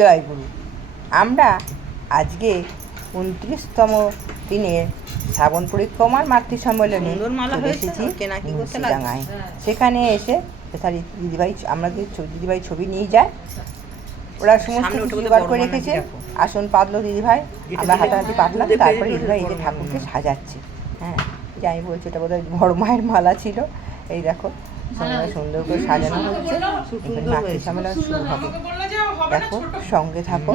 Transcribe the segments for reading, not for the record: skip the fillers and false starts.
জয়গুরু। আমরা আজকে 29তম দিনের শ্রাবণ পরিক্রমার মাতৃ সম্মেলনে এসেছি মুন্সিডাঙ্গায়। সেখানে এসে দিদিভাই, আমাদের দিদিভাই ছবি নিয়ে যায়, ওরা সমস্ত কিছু জোগাড় করে রেখেছে। আসন পাতলো দিদিভাই, আমরা হাঁটাহাঁটি পাতলাম, তারপরে দিদিভাই এই যে ঠাকুরকে সাজাচ্ছে। হ্যাঁ, যে আমি বলছি ওটা বোধহয় বড় মায়ের মালা ছিল। এই দেখো সুন্দর করে সাজানো হচ্ছে, এখানে মাতৃ সম্মেলন শুরু হবে। দেখো, সঙ্গে থাকো।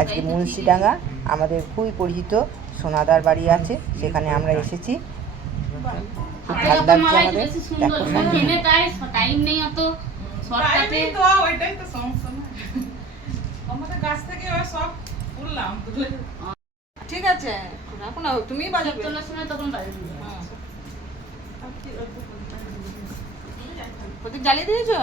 আজকে মুন্সিডাঙ্গা আমাদের খুবই পরিচিত সোনাদার বাড়ি আছে, সেখানে আমরা এসেছি। খুব ভালো লাগছে আমাদের। দেখো ঠিক আছে, তুমি বাজাবে তখন প্রদীপ জ্বালিয়ে দিয়েছো?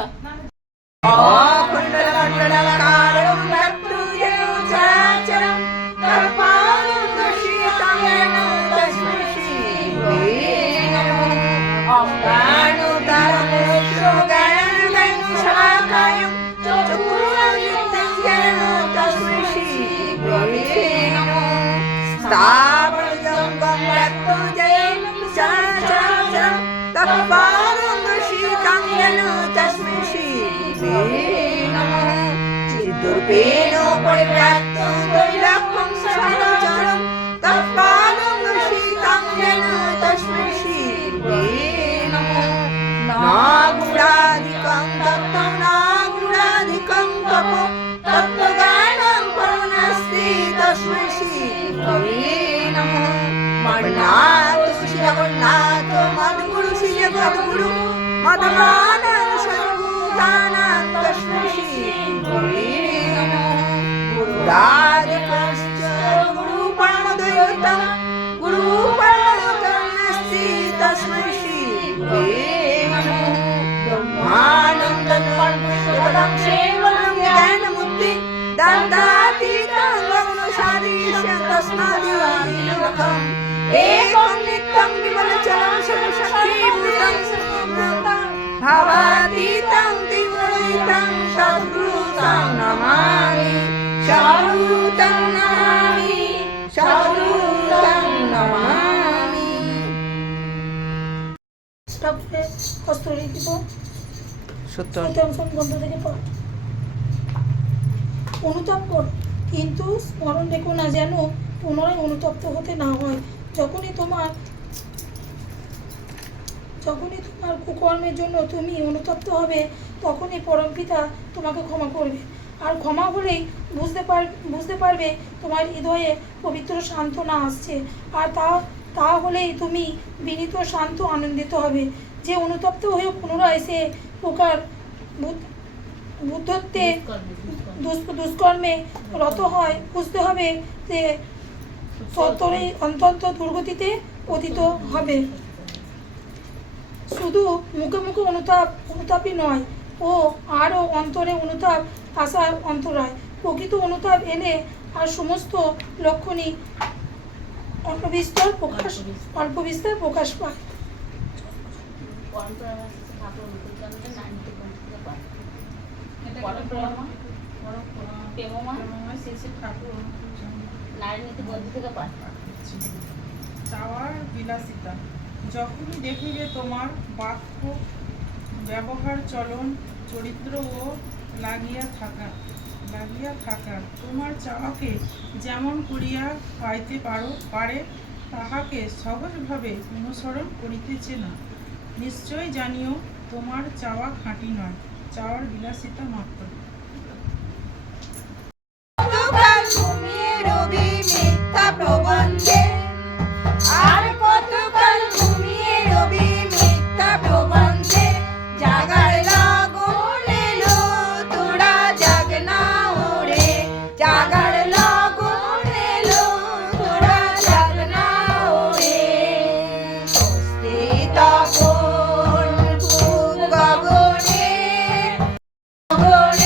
অনুতাপ কর, কিন্তু স্মরণ রেখো না যেন পুনরায় অনুতপ্ত হতে না হয়। যখনই তোমার কুকর্মের জন্য তুমি অনুতপ্ত হবে, তখনই পরমপিতা তোমাকে ক্ষমা করবে। আর ক্ষমা হলেই বুঝতে পারবে তোমার হৃদয়ে পবিত্র সান্ত্বনা আসছে। আর তা হলেই তুমি বিনীত, শান্ত, আনন্দিত হবে। যে অনুতপ্ত হয়ে পুনরায় সে প্রকার বুদ্ধত্বে দুষ্কর্মে রত হয়, বুঝতে হবে যে তত্তরেই অন্তত দুর্গতিতে পতিত হবে। শুধু মুখে মুখে অনুতাপই নয়, ও আরও অন্তরে অনুতাপ আসার অন্তরায়। প্রকৃত অনুতাপ এলে আর সমস্ত লক্ষণই অল্প বিস্তর প্রকাশ পায়। চাওয়ার বিলাসিতা। যখনই দেখিবে তোমার বাক্য, ব্যবহার, চলন, চরিত্র ও লাগিয়া থাকা তোমার চাওয়াকে যেমন করিয়া পাইতে পারে তাহাকে সহজভাবে অনুসরণ করিতেছে না, নিশ্চয় জানিও তোমার চাওয়া খাঁটি নয়, চাওয়ার বিলাসিতা মাত্র। গগনে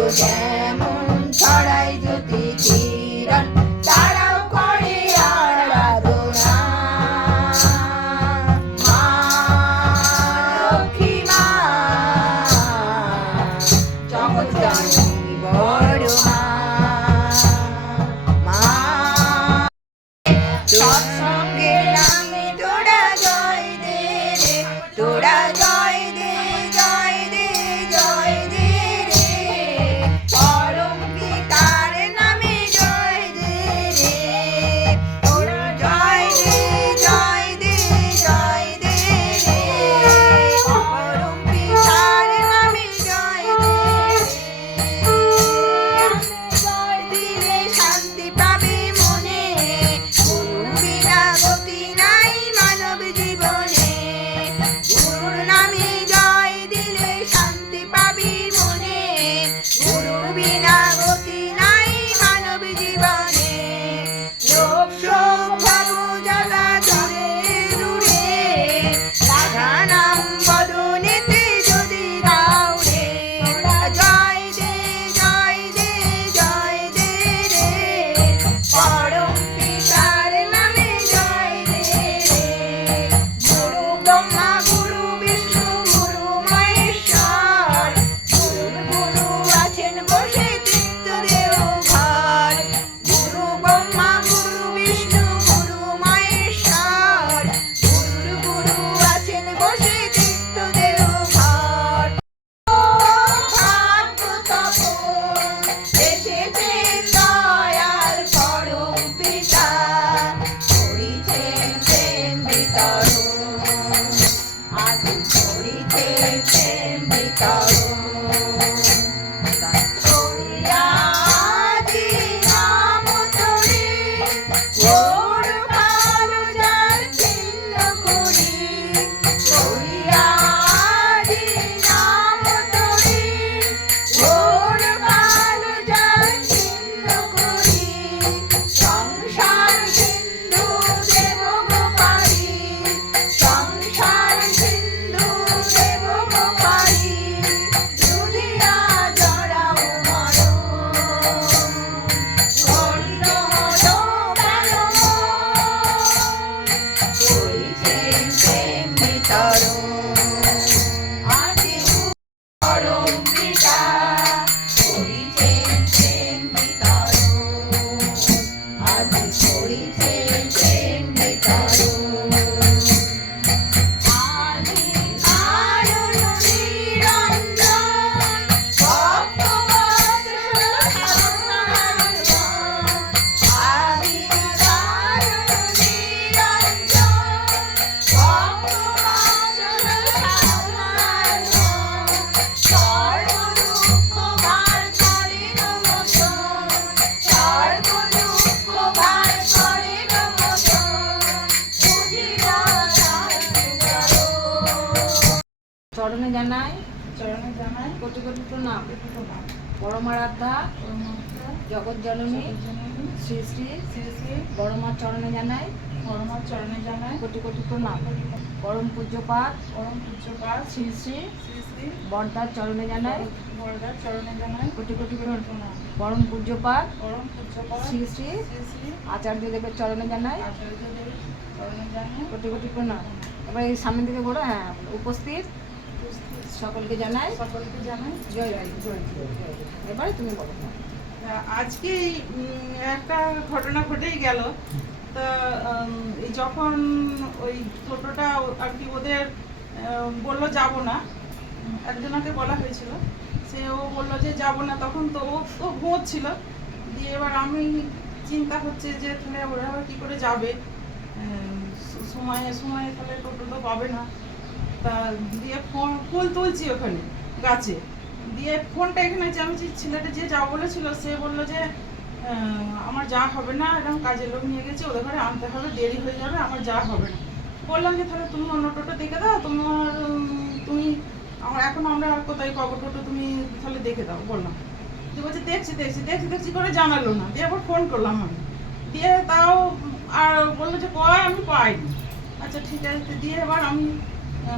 আলো যেমন ছড়াই জ্যোতি কিরণ তারাও করে আরাধনা মা লক্ষ্মী মা জগৎ জননী বড় মা সৎসঙ্গে নামে তোরা জয় দে রে তোরা জয় দে জয় দে জয় দে রে পরম পিতার নামে জয় দে রে তোরা জয় দে জয় দে জয় দে রে পরম পিতার নামে জয় দে রে জয় দিলে শান্তি পাবে মনে গুরু বিনা গতি নাই মানব জীবনে গুরুর নামে জয় দিলে শান্তি পাবি মনে গুরু বিনা গতি নাই মানব জীবনে লোক শোক ভাব জ্বালা দূরে দূরে রাধা নাম বদনেতে যদি গাও রে জয় দে জয় দে জয় দে রে পরম পিতার নামে জয় দে রে গুরু ব্রহ্মা গুরু বিষ্ণু গুরু মহেশ্বর গুরুর গুরু আছেন বসে তীর্থদেও ঘর গুরু ব্রহ্মা গুরু বিষ্ণু গুরু মহেশ্বর গুরুর গুরু আছেন বসে তীর্থদেও ঘর ভাগ্য তপন এসেছেন দয়াল পরম পিতা করিছেন প্রেম বিতরণ আজ করিছেন প্রেম বিতরণ করিয়াছি নাম তোরে ওর কালো জাল ছিন্ন করি করিয়াছি নাম তোরে ওর কালো জাল ছিন্ন করি সংসার সিন্ধু দেব গোপারি সংসার সিন্ধু দেব গোপারি দুনিয়া জড়াও মরণ ধন্য হলো প্রাণ করিছেন প্রেম বিতরণ আদি পরম পিতা করিছেন প্রেম বিতরণ আদি করিছেন প্রেম বিতরণ আদি আলোর নিরঞ্জন ভক্তবৎস সাধনারঞ্জন আদি আলোর নিরঞ্জন ভক্তবৎস সাধনারঞ্জন সর্ব দুঃখ ভার করে নমস্কার সর্ব দুঃখ ভার করে নমস্কার বুঝিয়া চরণে জানাই চরণে জানাই কোটি কোটি প্রণাম পরমারাধ্যা জগৎ জননী শ্রী শ্রী শ্রী শ্রী বড়মার চরণে জানাই পরমার চরণে জানাই কোটি কোটি প্রণাম পরম পূজ্যপাদ পরম পূজ্যপাদ শ্রী শ্রী শ্রী শ্রী বরদার চরণে জানাই বরদার চরণে জানাই কোটি কোটি প্রণাম পরম পূজ্যপাদ পরম পূজ্যপাদ শ্রী শ্রী শ্রী শ্রী আচার্যদেবের চরণে জানাই আচার্যদেবের চরণে জানাই কোটি কোটি প্রণাম। এবার এই সামনের দিকে বলো, হ্যাঁ উপস্থিত সকলকে জানাই সকলকে জানাই জয় জয় জয় জয়। এবারে তুমি বলো। আজকে একটা ঘটনা ঘটেই গেল। তা এই যখন ওই টোটোটা আর কি ওদের বললো যাব না, একজনকে বলা হয়েছিল, সে ও বললো যে যাব না, তখন তো ও তো ঘুমোচ্ছিল। দিয়ে এবার আমি চিন্তা হচ্ছে যে তাহলে ওরা আবার কী করে যাবে, সময়ে সময়ে তাহলে টোটো তো পাবে না। তা দিয়ে ফুল তুলছি ওখানে গাছে, দিয়ে ফোনটা এখানে চামিছি। ছেলেটা যে যা বলেছিল সে বললো যে আমার যা হবে না, এরকম কাজের লোক নিয়ে গেছে, ওদের ঘরে আনতে হবে, দেরি হয়ে যাবে, আমার যা হবে না। বললাম যে তাহলে তুমি অন্য টোটো দেখে দাও, তুমি আমার এখন আমরা কোথায় পাবো টোটো, তুমি তাহলে দেখে দাও বললাম। দিয়ে বলছে দেখছি দেখছি দেখছি দেখছি করে জানালো না। দিয়ে আবার ফোন করলাম আমি, দিয়ে তাও আর বললো যে কয় আমি পাইনি। আচ্ছা ঠিক আছে। দিয়ে এবার আমি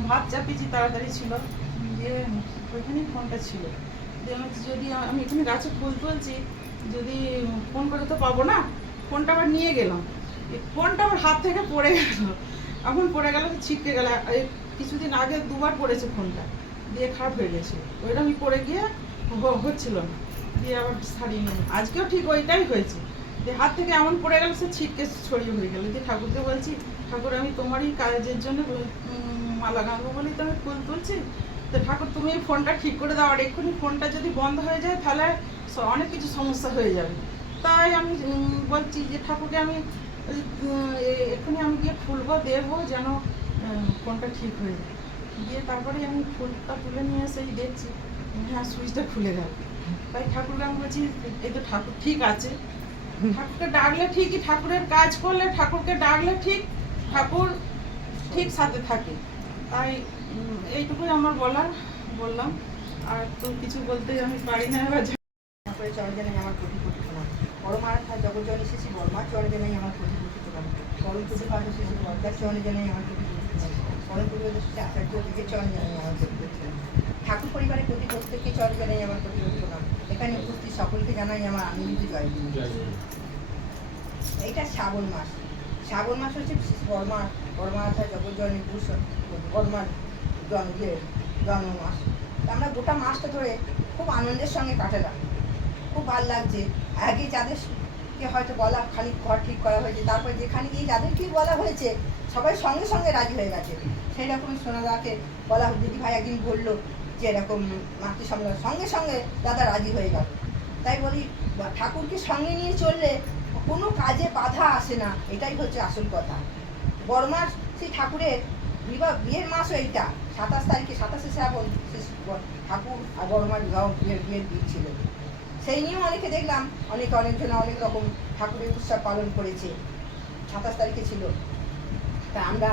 ভাত চাপিয়েছি, তাড়াতাড়ি ছিল, দিয়ে ওইখানেই ফোনটা ছিল। দিয়ে আমি বলছি, যদি আমি এখানে গাছে ফুল তুলছি, যদি ফোন করে তো পাবো না, ফোনটা আবার নিয়ে গেলাম, এই ফোনটা আমার হাত থেকে পড়ে গেল, এখন পড়ে গেল তো ছিটকে গেল। এই কিছুদিন আগে 2বার পড়েছে ফোনটা, দিয়ে খারাপ হয়ে গেছে, ওইটা আমি পড়ে গিয়ে হচ্ছিল না, দিয়ে আবার ছাড়িয়ে নিলাম। আজকেও ঠিক ওইটাই হয়েছে, দিয়ে হাত থেকে এমন পড়ে গেল, সে ছিটকে ছড়িয়ে হয়ে গেল। দিয়ে ঠাকুরকে বলছি, ঠাকুর আমি তোমারই কাজের জন্য মালা গাঁথবো বলেই তো আমি ফুল তুলছি, তো ঠাকুর তুমি এই ফোনটা ঠিক করে দাও, আর এক্ষুনি ফোনটা যদি বন্ধ হয়ে যায় তাহলে অনেক কিছু সমস্যা হয়ে যাবে। তাই আমি বলছি যে ঠাকুরকে আমি এক্ষুনি আমি গিয়ে খুলবো, দেখবো যেন ফোনটা ঠিক হয়ে যায়। দিয়ে তারপরে আমি ফুলটা তুলে নিয়ে এসে দেখছি, হ্যাঁ সুইচটা খুলে গেল। তাই ঠাকুরকে আমি বলছি, এই তো ঠাকুর ঠিক আছে, ঠাকুরকে ডাকলে ঠিকই, ঠাকুরের কাজ করলে, ঠাকুরকে ডাকলে ঠিক, ঠাকুর ঠিক সাথে থাকে। তাই এইটুকুই আমার বললাম, আর তো কিছু বলতে আমি পারি না। এবার তারপরে চরণ জানাই আমার কোটি কোটি প্রণাম। পরমার্থা জগজ্জন এসেছি বর্মার চরণ জানাই আমার কোটি কোটি প্রণাম। পরম পুজো পাঠ এসেছি বর্দার চরণ জানাই আমার কোটি কোটি প্রণাম। পরম পুজো এসেছি আচার্য দিকে চরণ জানাই আমার কোটি কোটি প্রণাম। ঠাকুর পরিবারের কোটি প্রত্যেককে চরণ জানাই আমার কোটি কোটি প্রণাম। এখানে উপস্থিত সকলকে জানাই আমার আনন্দিত জয়। এইটা শ্রাবণ মাস। শ্রাবণ মাস হচ্ছে পরমার্থা জগজ্জনের বর্মার জন্ম মাস। আমরা গোটা মাসটা ধরে খুব আনন্দের সঙ্গে কাটালাম, খুব ভালো লাগছে। আগে যাদেরকে হয়তো বলা খানিক ঘর ঠিক করা হয়েছে, তারপরে যেখানে গিয়ে যাদেরকে বলা হয়েছে সবাই সঙ্গে সঙ্গে রাজি হয়ে গেছে। সেই রকম সোনাদাকে বলা দিদি ভাই একদিন বললো যে এরকম মাতৃ সম্মেলন, সঙ্গে সঙ্গে দাদা রাজি হয়ে গেল। তাই বলি ঠাকুরকে সঙ্গে নিয়ে চললে কোনো কাজে বাধা আসে না, এটাই হচ্ছে আসল কথা। বড়মাস সেই ঠাকুরের বিয়ের মাসও এইটা, 27 তারিখে 27শে শ্রাবণ ঠাকুর আর বড়মার বিয়ের দিন ছিল। সেই নিয়েও অনেকে দেখলাম অনেকজন অনেক রকম ঠাকুরের উৎসব পালন করেছে। 27 তারিখে ছিল, তা আমরা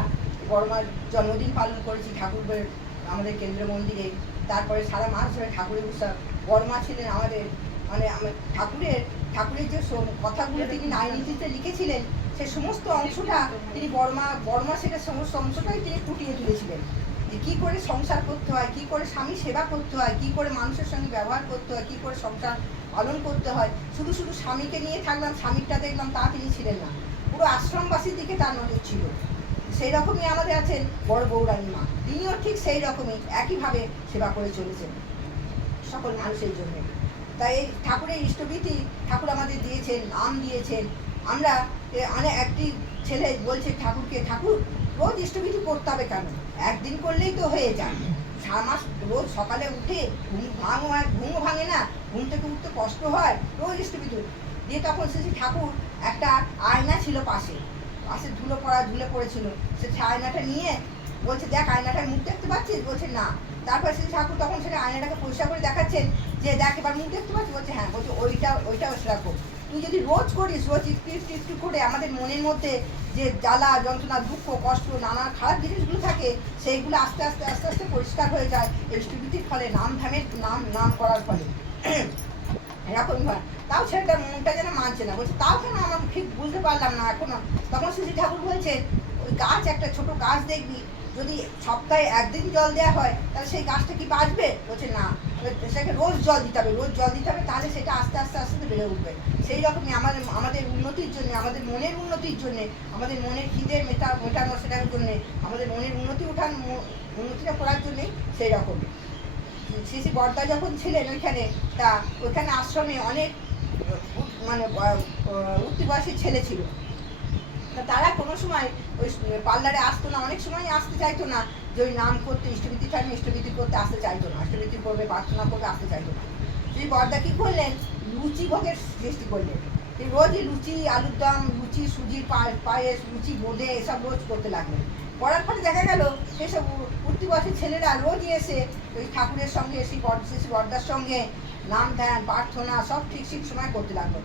বড়মার জন্মদিন পালন করেছি ঠাকুরের আমাদের কেন্দ্র মন্দিরে। তারপরে সারা মাস ধরে ঠাকুরের উৎসব। বড়মা ছিলেন আমাদের ঠাকুরের যে কথাগুলো তিনি নাইনীতিতে লিখেছিলেন, সে সমস্ত অংশটা তিনি বড়মা সেটা সমস্ত অংশটাই তিনি ফুটিয়ে তুলেছিলেন, যে কী করে সংসার করতে হয়, কী করে স্বামী সেবা করতে হয়, কী করে মানুষের সঙ্গে ব্যবহার করতে হয়, কী করে সংসার পালন করতে হয়। শুধু স্বামীকে নিয়ে থাকলাম, স্বামীরটা দেখলাম, তা তিনি ছিলেন না, পুরো আশ্রমবাসীর দিকে তার নজর ছিল। সেই রকমই আমাদের আছেন বড় বৌরানী মা, তিনিও ঠিক সেই রকমই একইভাবে সেবা করে চলেছেন সকল মানুষের জন্য। তাই এই ঠাকুরের ইষ্টভীতি ঠাকুর আমাদের দিয়েছেন, নাম দিয়েছেন। আমরা একটি ছেলে বলছে ঠাকুরকে, ঠাকুর রোজ ইষ্টভীতি করতে হবে কেন, একদিন করলেই তো হয়ে যায়। 4 মাস রোজ সকালে উঠে ঘুমও ভাঙে না, ঘুম থেকে উঠতে কষ্ট হয়, রোজ ইষ্টভীতি দিয়ে। তখন সে ঠাকুর একটা আয়না ছিল পাশে ধুলে পড়েছিল, সে আয়নাটা নিয়ে বলছে, দেখ আয়নাটার মুখ দেখতে পাচ্ছিস? বলছে না। তারপর সে ঠাকুর তখন সেটা আয়নাটাকে পরিষ্কার করে দেখাচ্ছেন, যে দেখ এবার মুখ দেখতে পাচ্ছি? বলছে হ্যাঁ। বলছে ওইটাও সেরকম তুই যদি রোজ করিস, রোজ একটু করে আমাদের মনের মধ্যে যে জ্বালা যন্ত্রণা দুঃখ কষ্ট নানা খারাপ জিনিসগুলো থাকে, সেইগুলো আস্তে আস্তে পরিষ্কার হয়ে যায় এই ইষ্টভীতির ফলে, নাম করার ফলে। এরকমই হয়। তাও সেটা মনটা যেন মানছে না, বলছে তাও কেন, আমার ঠিক বুঝতে পারলাম না এখনো। তখন শ্রী ঠাকুর বলছে, ওই গাছ, একটা ছোট গাছ দেখবি, যদি সপ্তাহে 1 দিন জল দেওয়া হয় তাহলে সেই গাছটা কি বাঁচবে? বলছে না, সেটাকে রোজ জল দিতে হবে, তাহলে সেটা আস্তে আস্তে বেড়ে উঠবে। সেই রকমই আমাদের উন্নতির জন্য, আমাদের মনের উন্নতির জন্যে, আমাদের মনের খিদে মেটানো সেটার জন্যে, আমাদের মনের উন্নতিটা করার জন্যেই সেই রকম। শ্রী বর্দা যখন ছিলেন ওইখানে আশ্রমে অনেক উঠতি ছেলে ছিল। তারা কোনো সময় ওই পার্লারে আসতো না, অনেক সময় আসতে চাইতো না, যে ওই নাম করতে ইষ্টভীতি করতে আসতে চাইতো না, ইষ্টভীতি করবে প্রার্থনা করবে আসতে চাইতো না। শ্রী বর্দা কী করলেন, লুচি ভোগের সৃষ্টি করলেন। রোজই লুচি, আলুর দম, লুচি, সুজির পায়েস, লুচি বোঁদে এসব রোজ করতে লাগলেন। করার পরে দেখা গেল সেসব উঠতি ছেলেরা রোজই এসে ওই ঠাকুরের সঙ্গে শ্রী বর্দার সঙ্গে নাম ধ্যান প্রার্থনা সব ঠিক সময় করতে লাগলো।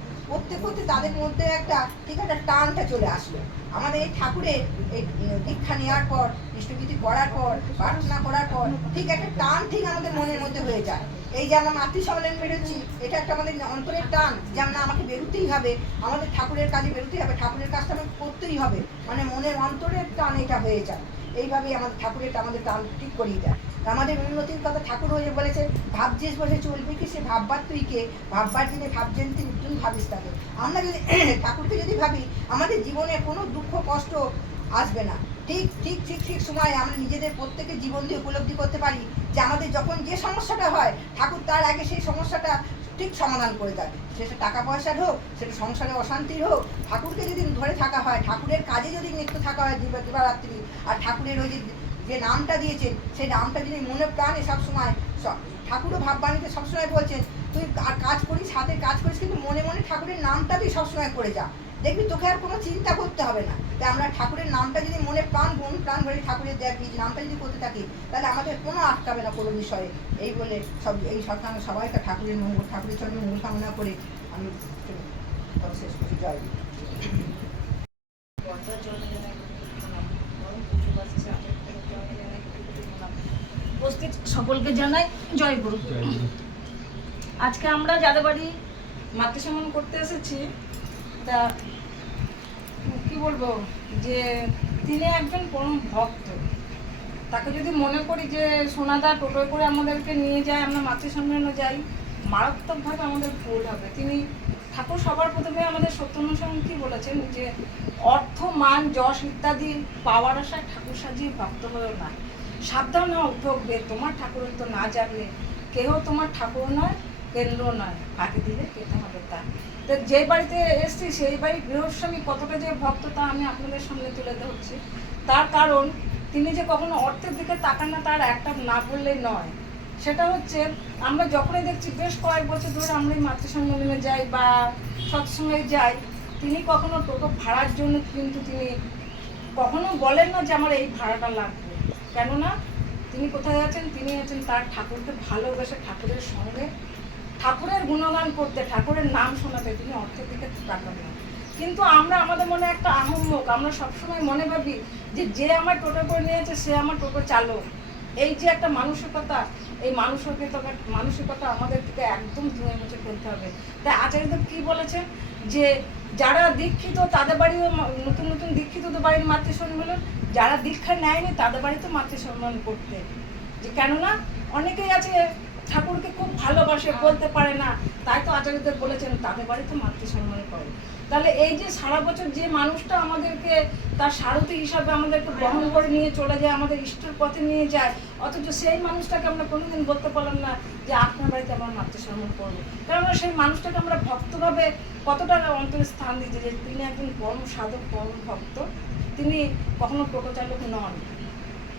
করতে তাদের মধ্যে একটা টানটা চলে আসলো। আমাদের এই ঠাকুরের এই দীক্ষা নেওয়ার পর, ইষ্টভীতি করার পর, প্রার্থনা করার পর ঠিক একটা টান আমাদের মনের মধ্যে হয়ে যায়। এই যে আমরা মাতৃ সম্মেলন বেরোচ্ছি, এটা একটা আমাদের অন্তরের টান, যে আমাকে বেরোতেই হবে, আমাদের ঠাকুরের কাজে বেরোতেই হবে, ঠাকুরের কাজটা আমাকে করতেই হবে, মনের অন্তরের টান এটা হয়ে যায়। এইভাবেই আমাদের ঠাকুরের আমাদের টান ঠিক করিয়ে দেয়। আমাদের উন্নতির কথা ঠাকুর হয়ে বলেছে, ভাবছিস বসে চলবে কি, সে ভাববার তুই কে, ভাববার যিনি ভাবছেন তিনি, তুই ভাবিস তাকে। আমরা যদি ঠাকুরকে যদি ভাবি, আমাদের জীবনে কোনো দুঃখ কষ্ট আসবে না। ঠিক ঠিক ঠিক ঠিক সময়ে আমরা নিজেদের প্রত্যেকের জীবন দিয়ে উপলব্ধি করতে পারি যে আমাদের যখন যে সমস্যাটা হয়, ঠাকুর তার আগে সেই সমস্যাটা ঠিক সমাধান করে দেয়। সেটা টাকা পয়সার হোক, সেটা সংসারে অশান্তির হোক, ঠাকুরকে যদি ধরে থাকা হয়, ঠাকুরের কাজে যদি নিত্য থাকা হয় দিবারাত্রি, আর ঠাকুরের ওই যে নামটা দিয়েছেন সেই নামটা যদি মনে প্রাণে সবসময়, ঠাকুরও ভাববাণীতে সবসময় বলছেন তুই আর কাজ করিস, হাতের কাজ করিস, কিন্তু মনে মনে ঠাকুরের নামটা তুই সবসময় করে যা, দেখবি তোকে আর কোনো চিন্তা করতে হবে না। তাই আমরা ঠাকুরের নামটা যদি মনে প্রাণ ভরে ঠাকুরের দেখি, নামটা যদি করতে থাকি, তাহলে আমাদের কোনো আটকাবে না কোনো বিষয়ে। এই বলে এই সপ্তাহে সবাইকে ঠাকুরের মঙ্গল, ঠাকুরের চরণে মঙ্গল কামনা করে আমি শেষ করছি। জয়। উপস্থিত সকলকে জানাই জয় গুরু। আজকে আমরা যাদের বাড়ি মাতৃসম্মান করতে এসেছি, তা কি বলবো, যে তিনি একজন পরম ভক্ত। তাকে যদি মনে করি যে সোনাদা টোটোয় করে আমাদেরকে নিয়ে যায়, আমরা মাতৃসম্মানে যাই, মারাত্মকভাবে আমাদের ভুল হবে। তিনি ঠাকুর সবার প্রথমে আমাদের সত্যনারায়ণ কি বলেছেন যে অর্থ মান যশ ইত্যাদি পাওয়ার আশায় ঠাকুর সাজিয়ে ভক্ত হয়েও না, সাবধান হও ঠকবে, তোমার ঠাকুরত্ব না জানলে কেহ তোমার ঠাকুর নয়, কেন্দ্র নয়, ফাঁকি দিলে পেতে হবে তা। তো যে বাড়িতে এসছি সেই বাড়ির গৃহস্বামী কতটা যে ভক্ত তা আমি আপনাদের সামনে তুলে ধরছি। তার কারণ তিনি যে কখনো অর্থের দিকে তাকান না, তার একটা না বললেই নয়। সেটা হচ্ছে আমরা যখনই দেখছি বেশ কয়েক বছর ধরে আমরা এই মাতৃসম্মেলনে যাই বা সৎসঙ্গে যাই, তিনি কখনো টোটো ভাড়ার জন্য কিন্তু তিনি কখনো বলেন না যে আমার এই ভাড়াটা লাগবে। কেননা তিনি কোথায় আছেন, তিনি আছেন তার ঠাকুরকে ভালোবেসে, ঠাকুরের সঙ্গে ঠাকুরের গুণগান করতে, ঠাকুরের নাম শোনাতে, তিনি অর্থের দিকে তাকান না। কিন্তু আমরা আমাদের মনে একটা আহম্মক, আমরা সবসময় মনে ভাবি যে যে আমার টোটো করে নিয়েছে সে আমার টোটো চালক। এই যে একটা মানসিকতা, এই মানসিকতা আমাদের থেকে একদম ধুয়ে মুছে ফেলতে হবে। তাই আচার্যদেব কি বলেছেন যে যারা দীক্ষিত তাদের বাড়িও নতুন নতুন দীক্ষিতদের বাড়ির মাতৃসম্মেলন, যারা দীক্ষা নেয়নি তাদের বাড়িতে মাতৃসম্মান করতে। যে কেননা অনেকেই আছে ঠাকুরকে খুব ভালোবাসে, বলতে পারে না, তাই তো আচার্যদেব বলেছেন তাদের বাড়িতে মাতৃসম্মান করে। তাহলে এই যে সারা বছর যে মানুষটা আমাদেরকে তার সারথি হিসাবে আমাদেরকে বহন করে নিয়ে চলে যায়, আমাদের ইষ্টের পথে নিয়ে যায়, অথচ সেই মানুষটাকে আমরা কোনোদিন বলতে পারলাম না যে আপনার বাড়িতে আমরা মাতৃসম্মান করবো। কেননা সেই মানুষটাকে আমরা ভক্তভাবে কতটা অন্তরে স্থান দিচ্ছি যে তিনি একজন পরম সাধক, পরম ভক্ত। তিনি কখনো টোটো চালক নন,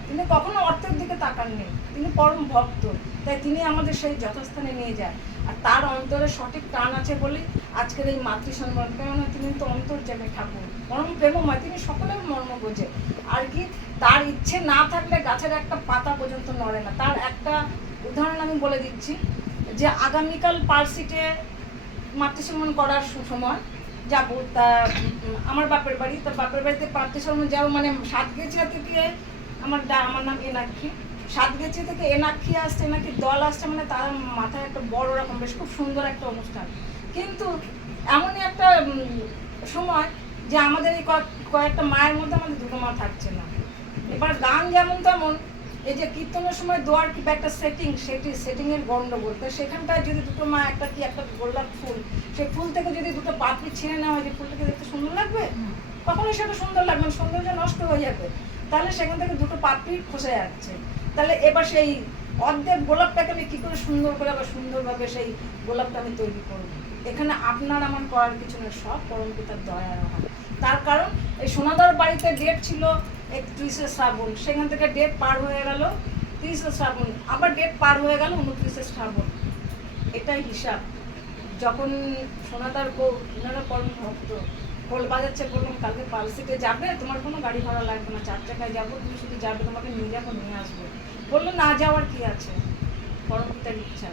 তিনি কখনো অর্থের দিকে তাকাননি, তিনি পরম ভক্ত। তাই তিনি আমাদের সেই যথাস্থানে নিয়ে যায়। আর তার অন্তরে সঠিক টান আছে বলে আজকের এই মাতৃসম্মান। কেননা তিনি তো অন্তর্যামী ঠাকুর, পরম প্রেমময়, তিনি সকলের মর্ম বোঝে। আর কি, তার ইচ্ছে না থাকলে গাছের একটা পাতা পর্যন্ত নড়ে না। তার একটা উদাহরণ আমি বলে দিচ্ছি যে আগামীকাল পার্কস্ট্রিটে মাতৃসম্মান করার সময় যাবো, তা আমার বাপের বাড়ি, তার বাপের বাড়িতে মাতৃসম্মান যাবো, মানে সাতগেছিয়া থেকে আমার নাম এনাক্ষী, সাতগেছিয়া থেকে এনাক্ষী আসছে, এনাক্ষী দল আসছে, মানে তার মাথায় একটা বড় রকম বেশ খুব সুন্দর একটা অনুষ্ঠান। কিন্তু এমনই একটা সময় যে আমাদের এই কয়েকটা মায়ের মধ্যে আমাদের দুটো মা থাকছে না। এবার গান যেমন তেমন, এই যে কীর্তনের সময় দোয়ার কি একটা সেটিংয়ের গন্ডগোল। তো সেখানটায় যদি দুটো মা একটা গোলাপ ফুল, সেই ফুল থেকে যদি দুটো পাপড়ি ছিঁড়ে নেওয়া হয়, যে ফুলটাকে দেখতে সুন্দর লাগবে? কখনোই সেটা সুন্দর লাগবে না, সৌন্দর্য নষ্ট হয়ে যাবে। তাহলে সেখান থেকে দুটো পাপড়ি খসে যাচ্ছে। তাহলে এবার সেই অর্ধেক গোলাপটাকে আমি কী করে সুন্দর করে আবার সুন্দরভাবে সেই গোলাপটা আমি তৈরি করব? এখানে আপনার আমার করার কিছু না, সব পরম পিতার দয়ার হয়। তার কারণ এই সোনাদার বাড়িতে ডেট ছিল 31শে শ্রাবণ, সেখান থেকে ডেট পার হয়ে গেল 30শে শ্রাবণ, আবার ডেট পার হয়ে গেল 29শে শ্রাবণ। এটাই হিসাব। যখন সোনাদার বউ, ওনারা পরম ভক্ত, খোল বাজাচ্ছে, বললাম কালকে পার্কস্ট্রিটে যাবে, তোমার কোনো গাড়ি ভাড়া লাগবে না, 4 চাকায় যাবো, তুমি শুধু যাবে, তোমাকে নিয়ে যাবো, নিয়ে আসবো। বললো না যাওয়ার কি আছে, পরম পিতার ইচ্ছা।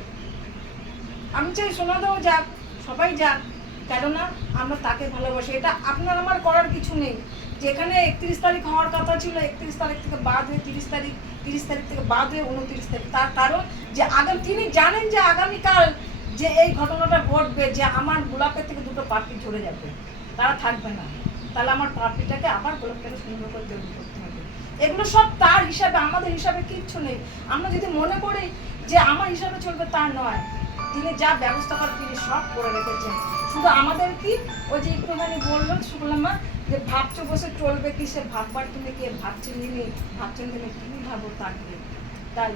আমি চাই সোনাদাও যাক, সবাই যাক, কেননা আমরা তাকে ভালোবাসি। এটা আপনার আমার করার কিছু নেই। যেখানে 31 তারিখ হওয়ার কথা ছিল, 31 তারিখ থেকে বাদ হয়ে 30 তারিখ, 30 তারিখ থেকে বাদ হয়ে 29 তারিখ। তার কারণ যে তিনি জানেন যে আগামীকাল যে এই ঘটনাটা ঘটবে, যে আমার গোলাপের থেকে দুটো পাপড়ি ঝরে যাবে, তারা থাকবে না। তাহলে আমার পাপড়িটাকে আবার গোলাপটাকে সুন্দর করে তৈরি করতে হবে। এগুলো সব তার হিসাবে, আমাদের হিসাবে কিচ্ছু নেই। আমরা যদি মনে করি যে আমার হিসাবে চলবে, তা নয়। তিনি যা ব্যবস্থা করেন তিনি সব করে রেখেছেন। শুধু আমাদের কি ওই যে একটুখানি বললো শুক্লামা যে ভাবছো বসে চলবে কি, সে ভাববার তুমি কে, ভাবছেন তিনি তুমি ভাবো তাকে। তাই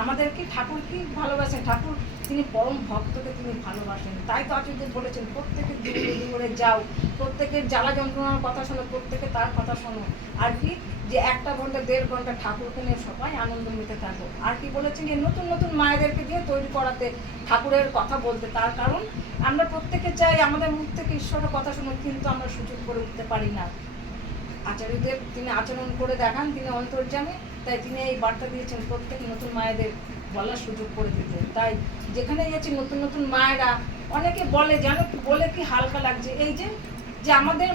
আমাদের কি ঠাকুর কি ভালোবাসেন, ঠাকুর তিনি পরম ভক্তকে তিনি ভালোবাসেন। তাই তো আচার্য বলেছেন প্রত্যেকের দিকে করে যাও, প্রত্যেকের জ্বালা যন্ত্রণার কথা শোনো, প্রত্যেকে তার কথা শোনো। আর কি যে 1 ঘন্টা 1.5 ঘন্টা ঠাকুরকে নিয়ে সবাই আনন্দ নিতে থাকো। আর কি বলেছেন যে নতুন নতুন মায়েদেরকে দিয়ে তৈরি করাতে, ঠাকুরের কথা বলতে। তার কারণ আমরা প্রত্যেকে চাই আমাদের মুখ থেকে ঈশ্বরের কথা শুনে, কিন্তু আমরা সুযোগ করে উঠতে পারি না। আচার্যদেব তিনি আচরণ করে দেখান, তিনি অন্তর্যামী, তাই তিনি এই বার্তা দিয়েছেন প্রত্যেক নতুন মায়েদের বলার সুযোগ করে দিতে। তাই যেখানে গেছি নতুন নতুন মায়েরা অনেকে বলে, জানো বলে কি হালকা লাগছে, এই যে আমাদের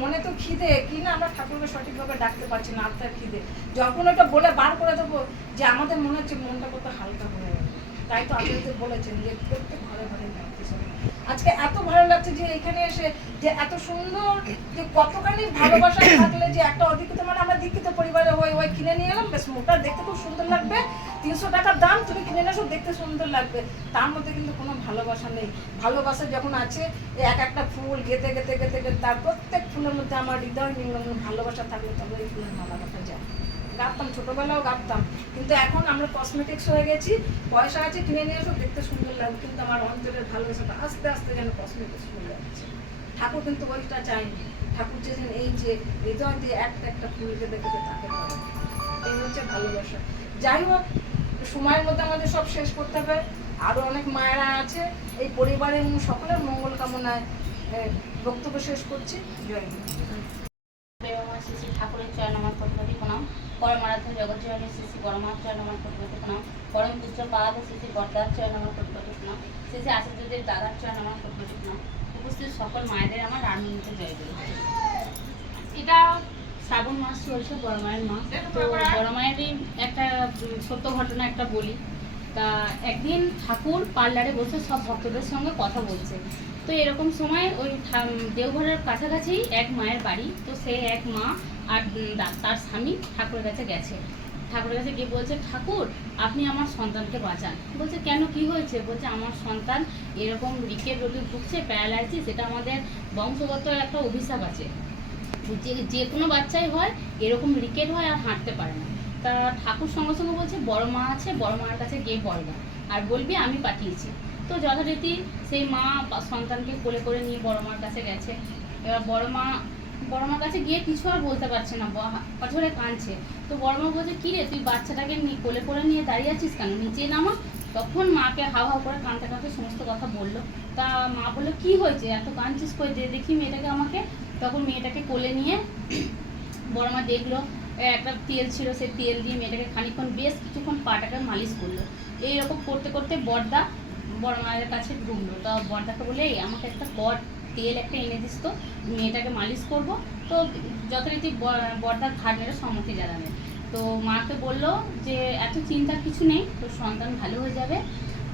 মনে তো খিদে কি না, আমরা ঠাকুরকে সঠিকভাবে ডাকতে পারছি না, আত্মার খিদে। যখন ওটা বলে বার করে দেবো যে আমাদের মনে হচ্ছে মনটা কত হালকা হয়ে যাবে। তাই তো আচার্যদেব বলেছেন যে প্রত্যেক ঘরে ঘরে ডাকতেছে। আজকে এত ভালো লাগছে যে এখানে এসে, যে এত সুন্দর, যে কতখানি ভালোবাসা থাকলে যে একটা অধিকৃত, মানে আমরা দীক্ষিত পরিবারে ওই কিনে নিয়ে এলাম, বেশ মোটা, দেখতে খুব সুন্দর লাগবে, 300 টাকার দাম, তুমি কিনে নেছো, দেখতে সুন্দর লাগবে, তার মধ্যে কিন্তু কোনো ভালোবাসা নেই। ভালোবাসা যখন আছে, একটা ফুল গেতে গেতে গেতে গেতে তার প্রত্যেক ফুলের মধ্যে আমার হৃদয় নিংড়ানো ভালোবাসা থাকলে তবে এই ফুলের মালা গাঁথা যায়। গাঁথতাম, ছোটোবেলাও গাঁথতাম, কিন্তু এখন আমরা কসমেটিক্স হয়ে গেছি, পয়সা আছে কিনে নিয়ে এসো, দেখতে সুন্দর লাগবে, কিন্তু আমার অন্তরের ভালোবাসাটা আস্তে আস্তে যেন কসমেটিক্স হয়ে যাচ্ছে। ঠাকুর কিন্তু ওইটা চাইনি, ঠাকুর চেয়েছেন এই যে হৃদয় দিয়ে একটা ফুলকে দেখে তাকে করে, এই হচ্ছে ভালোবাসা। যাই হোক, সময়ের মধ্যে আমাদের সব শেষ করতে হবে। আরও অনেক মায়েরা আছে, এই পরিবারের সকলের মঙ্গল কামনায় বক্তব্য শেষ করছি। জয় হিন্দ। শ্রী শ্রী ঠাকুরের চরণ আমার কোটি প্রণাম। পরমারাধ্য জগৎজননী শ্রী শ্রী পরমার চরণ আমার কোটি প্রণাম। পরম পূজ্য পাদ শ্রী শ্রী বরদার চরণ আমার কোটি প্রণাম। শ্রী শ্রী আচার্যদেব দাদার চরণ আমার কোটি প্রণাম। উপস্থিত সকল মায়েদের আমার আনন্দিত জয় করি। এটা শ্রাবণ মাস চলছে, বড় মায়ের মাস। তো বড় মায়েরই একটা সত্য ঘটনা একটা বলি। তা একদিন ঠাকুর পার্লারে বসে সব ভক্তদের সঙ্গে কথা বলছে। তো এরকম সময় ওই দেওঘরের কাছাকাছি এক মায়ের বাড়ি। তো সে এক মা আর তার স্বামী ঠাকুরের কাছে গেছে। ঠাকুরের কাছে গিয়ে বলছে, ঠাকুর আপনি আমার সন্তানকে বাঁচান। বলছে, কেন, কি হয়েছে? বলছে, আমার সন্তান এরকম রিকেট রোগে ভুগছে, প্যারালাইসিস, এটা আমাদের বংশগত একটা অভিশাপ আছে, যে কোনো বাচ্চাই হয় এরকম রিকেট হয় আর হাঁটতে পারে না। তা ঠাকুর সঙ্গে সঙ্গে বলছে, বড় মা আছে, বড় মার কাছে গিয়ে বলবা আর বলবি আমি পাঠিয়েছি। তো যথারীতি সেই মা সন্তানকে কোলে করে নিয়ে বড় মার কাছে গেছে। এবার বড় মার কাছে গিয়ে কিছু আর বলতে পারছে না, পাথরে কাঁদছে। তো বড় মা বলছে, কী রে, তুই বাচ্চাটাকে কোলে করে নিয়ে দাঁড়িয়ে আছিস কেন, নিচে নামা। তখন মাকে হাউ হাউ করে কাঁদতে কাঁদতে সমস্ত কথা বললো। তা মা বললো, কি হয়েছে, এত কাঁদছিস, করে দেখি মেয়েটাকে আমাকে। তখন মেয়েটাকে কোলে নিয়ে বড় মা দেখলো একটা তেল ছিল, সেই তেল দিয়ে মেয়েটাকে খানিকক্ষণ বেশ কিছুক্ষণ পাটাকে মালিশ করলো। এইরকম করতে করতে বড়দা বড় মায়ের কাছে ঢুকলো। তা বড়দাকে বলে, আমাকে একটা তেল একটা এনে দিস তো, মেয়েটাকে মালিশ করবো। তো যথারীতি বড়দা ঘাট মেরে সম্মতি জানালেন। তো মাকে বললো যে এত চিন্তার কিছু নেই, তোর সন্তান ভালো হয়ে যাবে,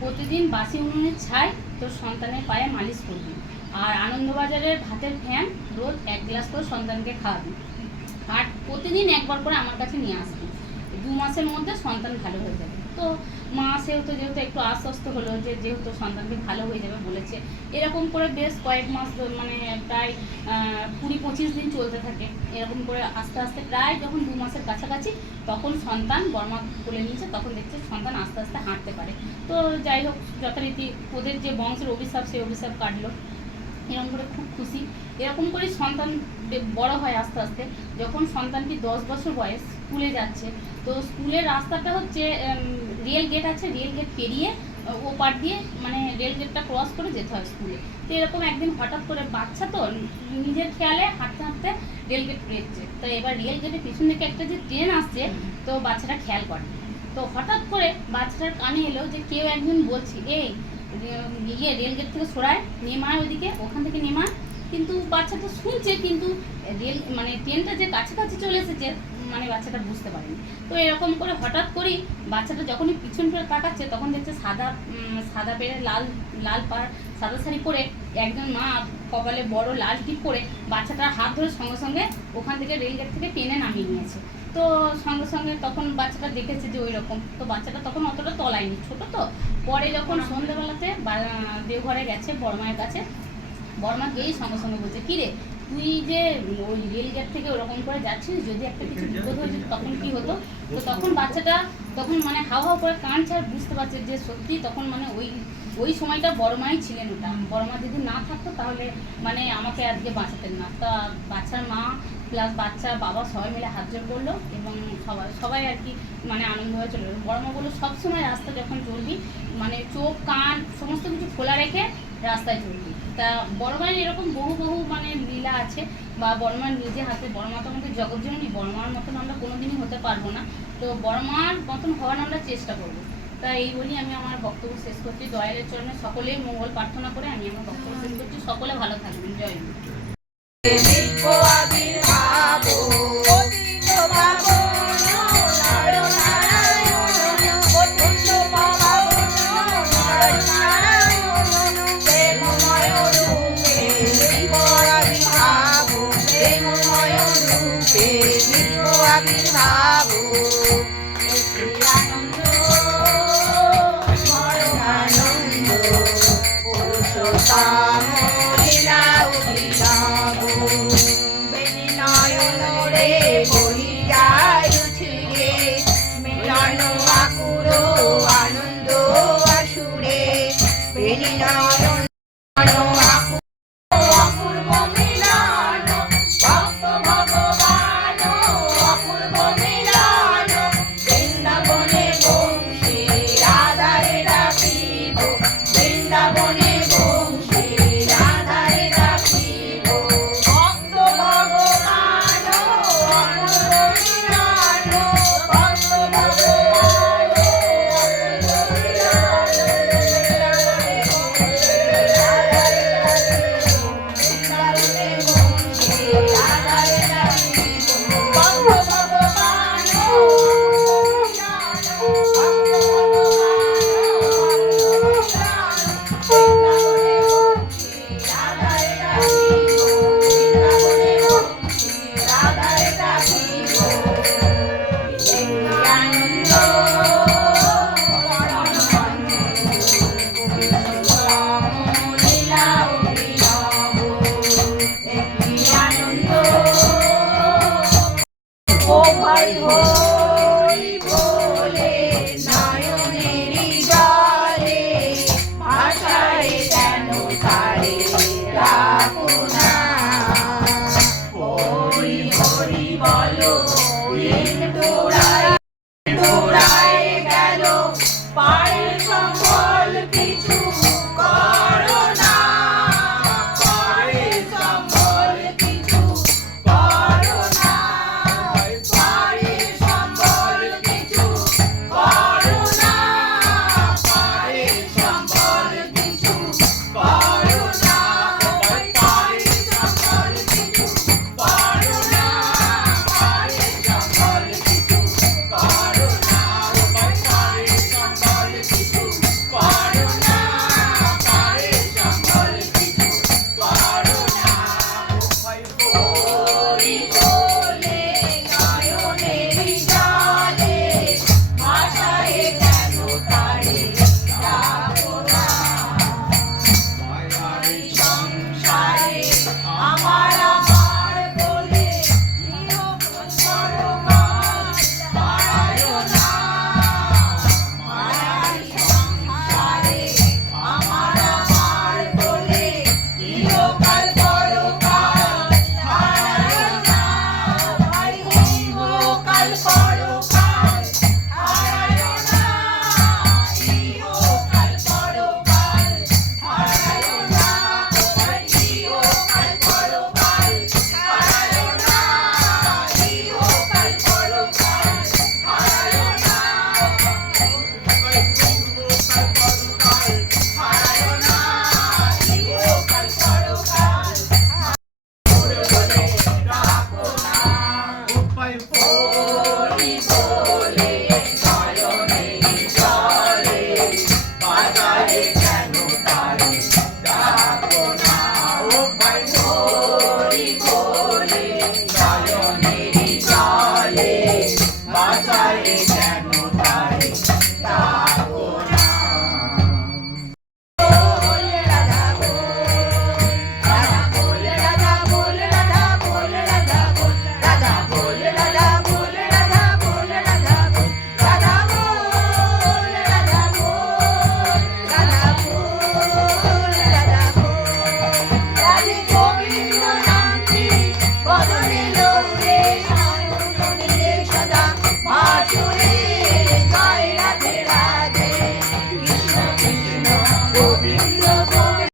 প্রতিদিন বাসি উনুনের ছাই তোর সন্তানের পায়ে মালিশ করবি, আর আনন্দবাজারের ভাতের ফ্যান রোজ 1 গ্লাস করে সন্তানকে খাওয়াবি, আর প্রতিদিন একবার করে আমার কাছে নিয়ে আসবি, 2 মাসের মধ্যে সন্তান ভালো হয়ে যাবে। তো মা যেহেতু একটু আশ্বস্ত হলো যে যেহেতু সন্তানকে ভালো হয়ে যাবে বলেছে। এরকম করে বেশ কয়েক মাস, মানে প্রায় 20-25 দিন চলতে থাকে। এরকম করে আস্তে আস্তে প্রায় যখন 2 মাসের কাছাকাছি, তখন সন্তান বর্মা কোলে নিয়েছে, তখন দেখছে সন্তান আস্তে আস্তে হাঁটতে পারে। তো যাই হোক, যথারীতি ওদের যে বংশের অভিশাপ, সেই অভিশাপ কাটলো। এরকম করে খুব খুশি। এরকম করেই সন্তান বড় হয় আস্তে আস্তে। যখন সন্তানটি 10 বছর বয়স, স্কুলে যাচ্ছে। তো স্কুলের রাস্তাটা হচ্ছে রেল গেট আছে, রেল গেট পেরিয়ে ও পার দিয়ে, মানে রেল গেটটা ক্রস করে যেতে হয় স্কুলে। তো এরকম একদিন হঠাৎ করে বাচ্চা তো নিজের খেয়ালে হাঁটতে হাঁটতে রেল গেট পেরোচ্ছে। তো এবার রেল গেটের পিছন দিকে একটা যে ট্রেন আসছে, তো বাচ্চাটা খেয়াল করে। তো হঠাৎ করে বাচ্চাটার কানে এলো যে কেউ একজন বলছে, এই রেল গেট থেকে সরায়, নেমায় ওইদিকে, ওখান থেকে নেমায়। কিন্তু বাচ্চাটা শুনছে, কিন্তু ট্রেনটা যে কাছাকাছি চলে এসেছে, বাচ্চাটা বুঝতে পারেনি। তো এরকম করে হঠাৎ করেই বাচ্চাটা যখনই পিছন ফিরে তাকাচ্ছে, তখন দেখছে সাদা পেরে লাল পাড় সাদা শাড়ি পরে একজন মা কপালে বড় লাল টিপ করে বাচ্চাটার হাত ধরে সঙ্গে সঙ্গে ওখান থেকে রেলগেট থেকে টেনে নামিয়ে নিয়েছে। তো তো সঙ্গে সঙ্গে তখন বাচ্চাটা দেখেছে যে ওই রকম, তো বাচ্চাটা তখন অতটা তলায়নি, ছোট তো। পরে যখন সন্ধ্যেবেলাতে দেওঘরে গেছে বড়মায়ের কাছে, বড়মা গিয়েই সঙ্গে সঙ্গে বলছে, কী রে তুই যে ওই রেলগেট থেকে ওরকম করে যাচ্ছিস, যদি একটা কিছু বিপদ হয়ে যেত তখন কী হতো? তো তখন বাচ্চাটা তখন মানে হাও হাও করে কাঁদছে আর বুঝতে পারছে যে সত্যি তখন মানে ওই সময়টা বড়মাই ছিলেন, ওটা বড়মা যদি না থাকতো তাহলে মানে আমাকে আজকে বাঁচাতেন না। তা বাচ্চার মা প্লাস বাচ্চা বাবা সবাই মিলে হাত জোর করলো এবং সবাই আর কি মানে আনন্দ হয়ে চলে গেলো। বড়মা বললো সবসময় রাস্তা যখন চলবি মানে চোখ কান সমস্ত কিছু খোলা রেখে রাস্তায় চলবি। তা বড়মায়ের এরকম বহু মানে লীলা আছে, বা বড়মার নিজে হাতে, বড়মা তো আমাদের জগৎজননী, বড়মার মতন আমরা কোনোদিনই হতে পারবো না, তো বড়মার মতন হওয়ার আমরা চেষ্টা করবো। তা এই বলি আমি আমার বক্তব্য শেষ করছি। দয়ালের চরণে সকলেই মঙ্গল প্রার্থনা করে আমি আমার বক্তব্য শেষ করছি। সকলে ভালো থাকবেন। জয় গুরু। আনন্দ আসুরে